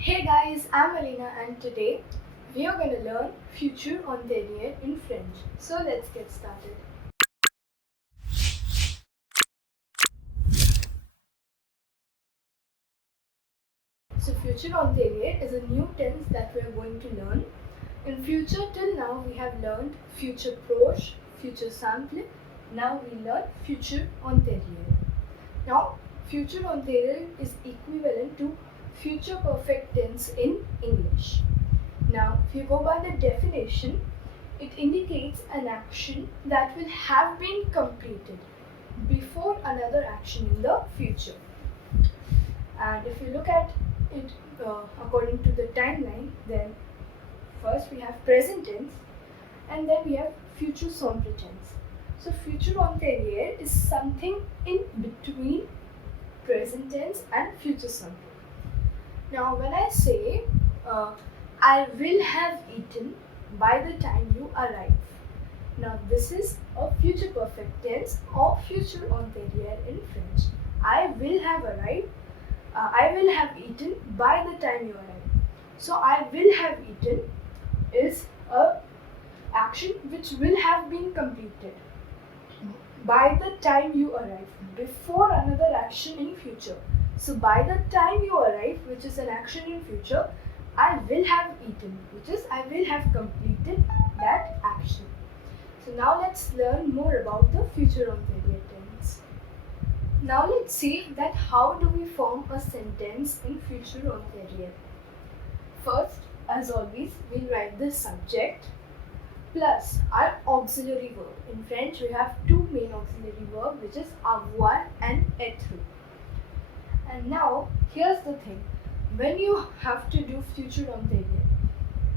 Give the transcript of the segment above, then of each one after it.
Hey guys, I'm Alena and today we are going to learn Futur Antérieur in French. So let's get started. So Futur Antérieur is a new tense that we are going to learn. In future, till now we have learned Futur Proche, Futur Simple. Now we learn Futur Antérieur. Now Futur Antérieur is equivalent to future perfect tense in English. Now, if you go by the definition, it indicates an action that will have been completed before another action in the future. And if you look at it according to the timeline, then first we have present tense and then we have futur simple tense. So, futur antérieur is something in between present tense and futur simple. Now, when I say I will have eaten by the time you arrive. Now, this is a future perfect tense or futur antérieur in French. I will have arrived. I will have eaten by the time you arrive. So, I will have eaten is a action which will have been completed by the time you arrive, before another action in future. So by the time you arrive, which is an action in future, I will have eaten, which is I will have completed that action. So now let's learn more about the future antérieur tense. Now let's see that how do we form a sentence in future antérieur. First, as always, we'll write the subject plus our auxiliary verb. In French, we have two main auxiliary verbs, which is avoir and être. And now, here's the thing. When you have to do future antérieur,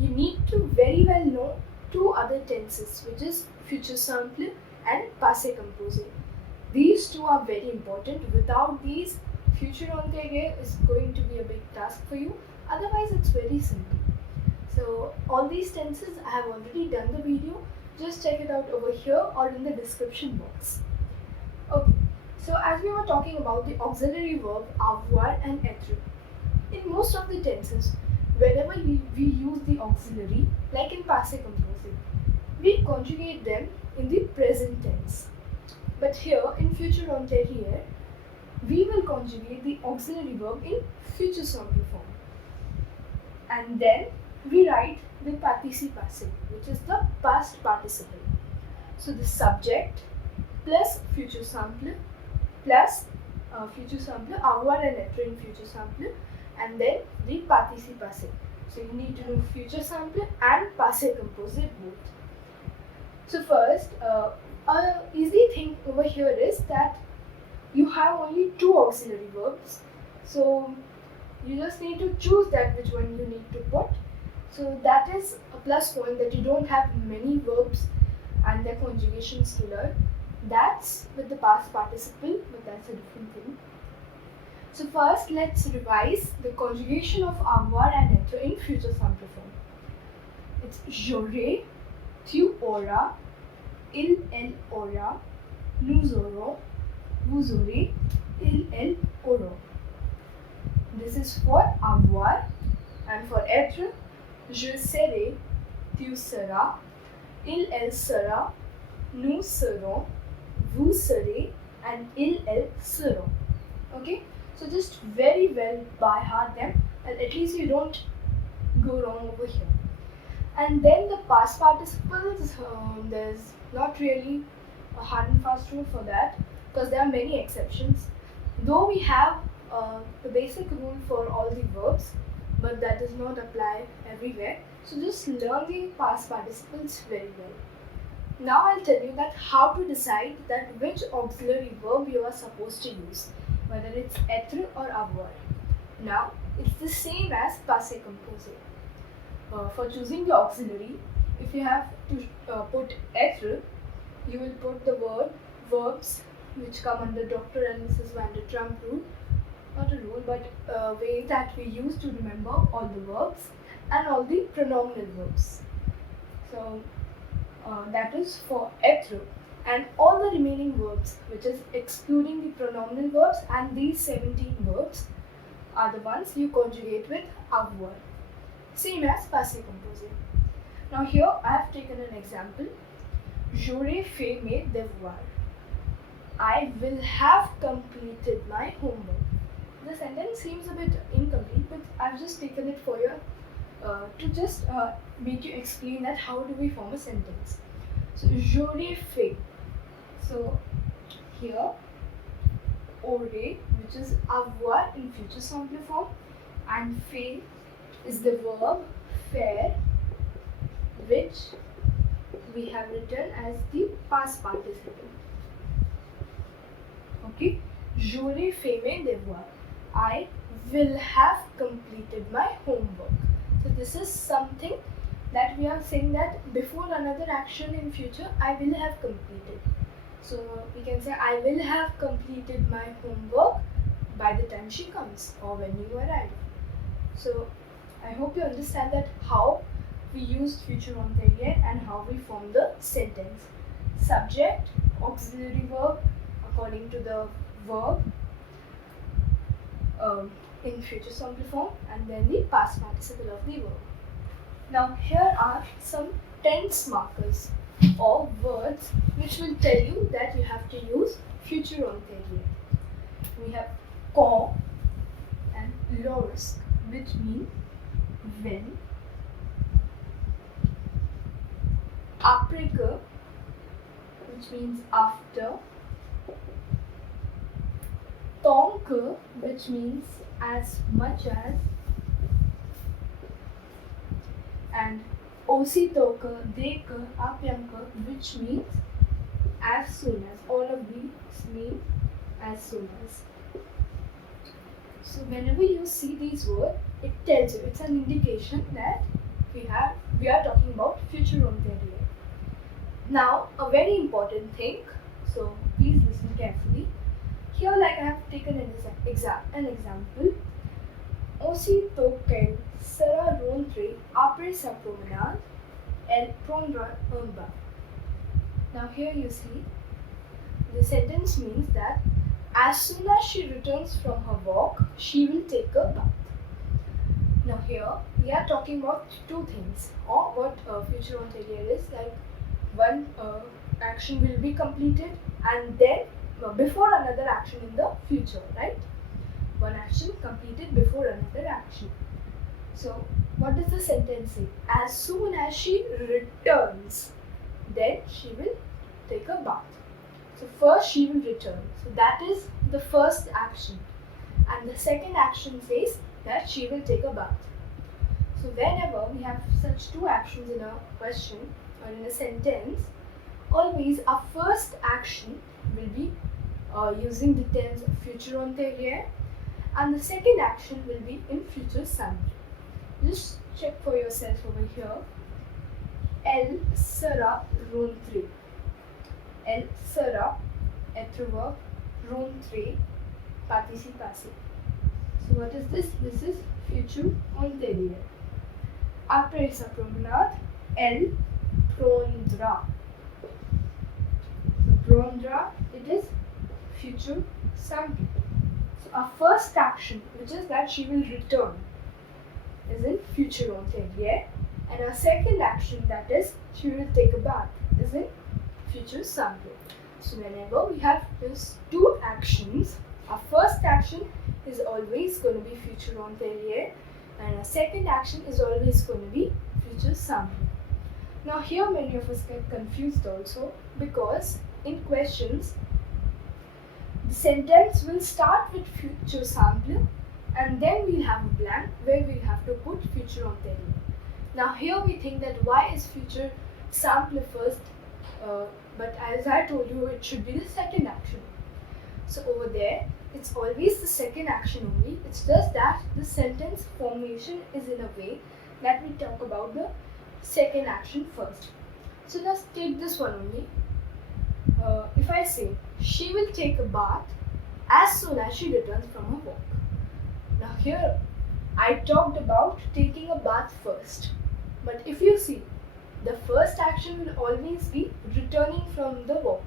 you need to very well know two other tenses, which is futur simple and passe compose. These two are very important. Without these, future antérieur is going to be a big task for you. Otherwise, it's very simple. So, all these tenses I have already done the video. Just check it out over here or in the description box. Okay. So as we were talking about the auxiliary verb avoir and être, in most of the tenses, whenever we use the auxiliary, like in passe compose, we conjugate them in the present tense. But here in futur antérieur, we will conjugate the auxiliary verb in futur simple form. And then we write the participe passé, which is the past participle. So the subject plus futur simple plus futur simple, avoir and être in futur simple, and then the participe passé. So you need to do futur simple and passe compose both. So first, an easy thing over here is that you have only two auxiliary verbs. So you just need to choose that which one you need to put. So that is a plus point, that you don't have many verbs and their conjugations to learn. That's with the past participle, but that's a different thing. So first, let's revise the conjugation of avoir and être in futur simple form. It's j'aurai, tu auras, elle aura, nous aurons, vous aurez, elles auront. This is for avoir, and for être, je serai, tu seras, elle sera, nous serons, vous serez, and elles seront. Okay, so just very well by heart them, and at least you don't go wrong over here. And then the past participles, there's not really a hard and fast rule for that, because there are many exceptions. Though we have the basic rule for all the verbs, but that does not apply everywhere. So just learn the past participles very well. Now I'll tell you that how to decide that which auxiliary verb you are supposed to use, whether it's être or avoir. Now it's the same as passe compose. For choosing the auxiliary, if you have to put être, you will put the verbs which come under Dr. and Mrs. Van der Trump rule. Not a rule, but a way that we use to remember all the verbs and all the pronominal verbs. So that is for être, and all the remaining verbs, which is excluding the pronominal verbs and these 17 verbs, are the ones you conjugate with avoir, same as Passe Compose. Now here I have taken an example. J'aurai fait mes devoirs. I will have completed my homework. The sentence seems a bit incomplete, but I've just taken it for you to just make you explain that how do we form a sentence. So j'aurai fait. So here aurait, which is avoir in future simple form, and fait is the verb faire, which we have written as the past participle. Okay, j'aurai fait mes devoirs. I will have completed my homework. So this is something that we are saying that before another action in future, I will have completed. So we can say I will have completed my homework by the time she comes or when you arrive. So I hope you understand that how we use futur antérieur and how we form the sentence. Subject, auxiliary verb according to the verb in future simple form, and then the past participle of the verb. Now here are some tense markers or words which will tell you that you have to use futur antérieur. We have quand and lorsque, which mean when. Après que, which means after. Tant que, which means as much as. And aussitôt que, dès que, à bien que, which means as soon as. All of these mean as soon as. So whenever you see these words, it tells you, it's an indication that we are talking about futur antérieur. Now a very important thing, so please listen carefully. Here, like I have taken an example. Aussitôt qu'elle sera rentrée après sa promenade, elle prendra un bain. Now here you see, the sentence means that as soon as she returns from her walk, she will take a bath. Now here, we are talking about two things, or what futur antérieur is, like one action will be completed and then before another action in the future, right? One action completed before another action. So what does the sentence say? As soon as she returns, then she will take a bath. So first she will return. So that is the first action. And the second action says that she will take a bath. So whenever we have such two actions in a question or in a sentence, always our first action will be using the tense futur antérieur, and the second action will be in futur simple. Just check for yourself over here. Elle sera rentrée. Elle sera, être verb, rentrée, participe passé. So what is this? This is futur antérieur. Après sa promenade, elle prendra. So prendra, it is futur simple. So our first action, which is that she will return, is in futur antérieur, and our second action, that is she will take a bath, is in futur simple. So whenever we have these two actions, our first action is always going to be futur antérieur, and our second action is always going to be futur simple. Now here many of us get confused also, because in questions the sentence will start with futur simple and then we'll have a blank where we'll have to put futur antérieur. Now here we think that why is futur simple first, but as I told you, it should be the second action. So over there, it's always the second action only. It's just that the sentence formation is in a way that we talk about the second action first. So let's take this one only. If I say, she will take a bath as soon as she returns from her walk. Now here, I talked about taking a bath first. But if you see, the first action will always be returning from the walk.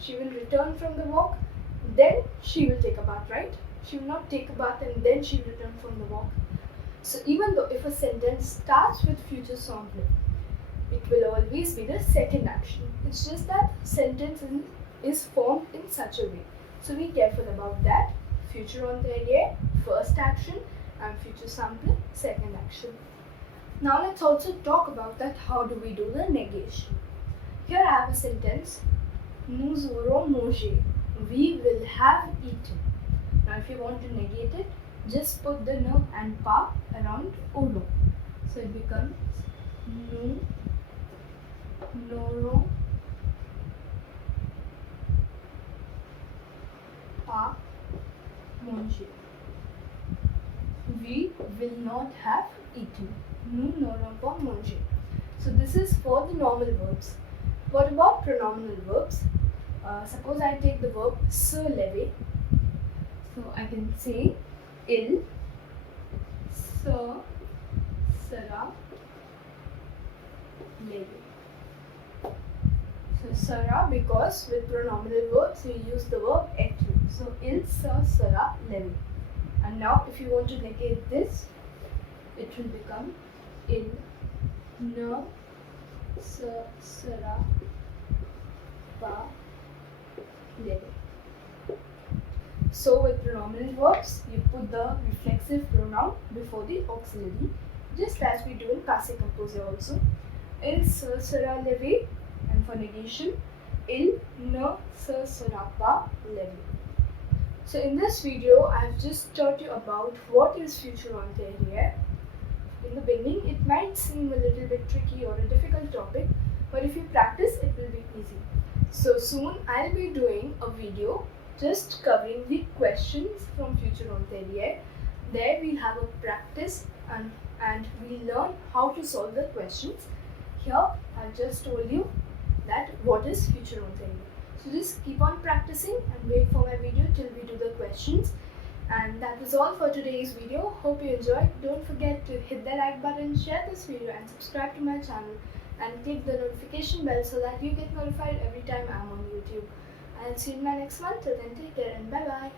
She will return from the walk, then she will take a bath, right? She will not take a bath and then she will return from the walk. So even though if a sentence starts with future simple, it will always be the second action. It's just that sentence is formed in such a way. So be careful about that. Futur Antérieur, first action, and future simple, second action. Now let's also talk about that how do we do the negation. Here I have a sentence. Nous aurons mangé. We will have eaten. Now if you want to negate it, just put the ne and pas around auront. So it becomes nous n'aurons pas mangé. We will not have eaten. Nous n'aurons pas mangé. So this is for the normal verbs. What about pronominal verbs? Suppose I take the verb se lever. So I can say il se sera levé. So sera, because with pronominal verbs we use the verb être. So il se sera levé. And now if you want to negate this, it will become il ne se sera pas levé. So with pronominal verbs, you put the reflexive pronoun before the auxiliary, just as we do in Passe Compose also. Il se sera levé, and for negation, il ne se sera pas levé. So in this video, I have just taught you about what is Futur Antérieur. In the beginning, it might seem a little bit tricky or a difficult topic, but if you practice, it will be easy. So soon, I'll be doing a video just covering the questions from Futur Antérieur. There we'll have a practice and we'll learn how to solve the questions. Here I've just told you that what is Futur Antérieur. So just keep on practicing and wait for my video till we do the questions. And that was all for today's video. Hope you enjoyed. Don't forget to hit the like button, share this video and subscribe to my channel and click the notification bell so that you get notified every time I'm on YouTube. I'll see you in my next one. Till then, take care and bye bye.